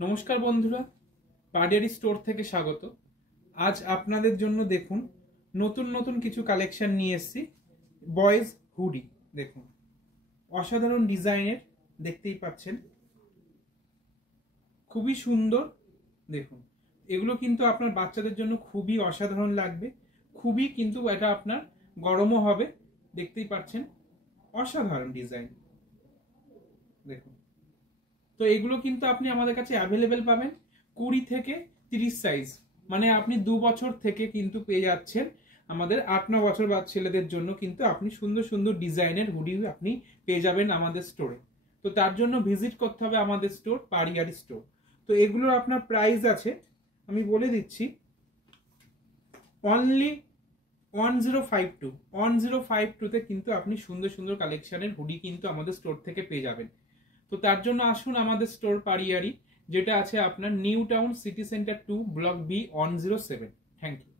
নমস্কার বন্ধুরা, পাডিয়ারি স্টোর থেকে স্বাগত। আজ আপনাদের জন্য দেখুন নতুন নতুন কিছু কালেকশন নিয়ে এসেছি। বয়েজ হুডি দেখুন, অসাধারণ ডিজাইনের, দেখতেই পাচ্ছেন, খুবই সুন্দর। দেখুন, এগুলো কিন্তু আপনার বাচ্চাদের জন্য খুবই অসাধারণ লাগবে, খুবই কিন্তু এটা আপনার গরমও হবে। দেখতেই পাচ্ছেন, অসাধারণ ডিজাইন। দেখুন, তো এগুলো কিন্তু আপনি আমাদের কাছে অ্যাভেলেবেল পাবেন 20 থেকে 30 সাইজ, মানে আপনি 2 বছর থেকে কিন্তু পেয়ে যাচ্ছেন। আমাদের 8-9 বছর বা ছেলেদের জন্য কিন্তু আপনি সুন্দর সুন্দর ডিজাইনের হুডি আপনি পেয়ে যাবেন আমাদের স্টোরে। তো তার জন্য ভিজিট করতে হবে আমাদের স্টোর, পাডিয়ারি স্টোর। তো এগুলোর আপনার প্রাইস আছে, আমি বলে দিচ্ছি, অনলি 1052 কিন্তু আপনি সুন্দর সুন্দর কালেকশনের হুডি কিন্তু আমাদের স্টোর থেকে পেয়ে যাবেন। তো তার জন্য আসুন আমাদের স্টোর পাডিয়ারি, যেটা আছে আপনার New Town City Centre 2 block B 107। Thank you.